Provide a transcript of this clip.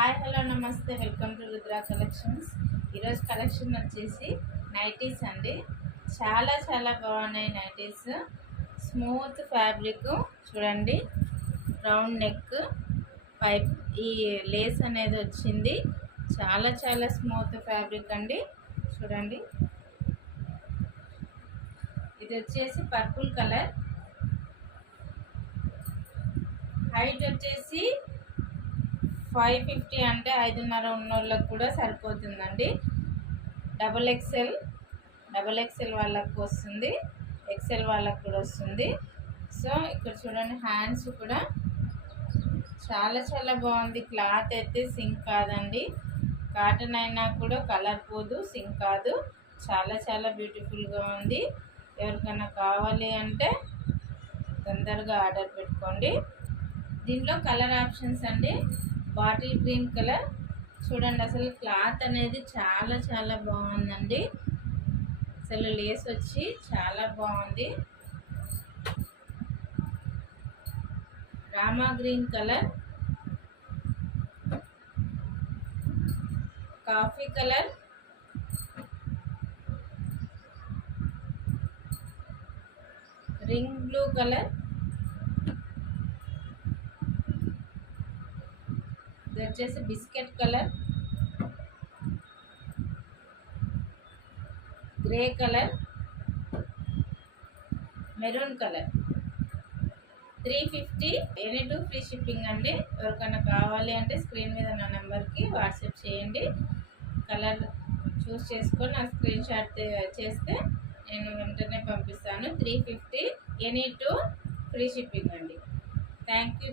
Hi hello namaste. Welcome to Rudra collections. ఈరోజు collection వచ్చేసి nighties అండి. చాలా చాలా బాగున్నాయి నైటీస్. స్మూత్ ఫ్యాబ్రిక్ చూడండి. రౌండ్ నెక్ పైప్ ఈ లేస్ అనేది వచ్చింది. చాలా చాలా స్మూత్ ఫ్యాబ్రిక్ అండి. చూడండి. ఇది వచ్చేసి పర్పుల్ కలర్. హైట్ వచ్చేసి ఫైవ్ ఫిఫ్టీ అంటే ఐదున్నర ఉన్న వాళ్ళకి కూడా సరిపోతుందండి. డబుల్ ఎక్సెల్ డబుల్ ఎక్సెల్ వాళ్ళకు వస్తుంది. ఎక్సెల్ వాళ్ళకు కూడా వస్తుంది. సో ఇక్కడ చూడండి హ్యాండ్స్ కూడా చాలా చాలా బాగుంది. క్లాత్ అయితే సింక్ కాదండి. కాటన్ అయినా కూడా కలర్ పోదు సింక్ కాదు. చాలా చాలా బ్యూటిఫుల్గా ఉంది. ఎవరికైనా కావాలి అంటే తొందరగా ఆర్డర్ పెట్టుకోండి. దీంట్లో కలర్ ఆప్షన్స్ అండి. Bottle green colour. చూడండి అసలు క్లాత్ అనేది చాలా చాలా బాగుందండి. అసలు లేస్ వచ్చి చాలా బాగుంది. Rama green colour. Coffee colour. Ring blue colour. ఇది వచ్చేసి biscuit colour grey colour maroon colour. Three fifty any two free shipping అండి. ఎవరికైనా కావాలి అంటే స్క్రీన్ మీద నా నెంబర్కి వాట్సాప్ చేయండి. కలర్ చూస్ చేసుకొని నాకు స్క్రీన్ షాట్ చేస్తే నేను వెంటనే పంపిస్తాను. Three fifty any two free shipping అండి. Thank you.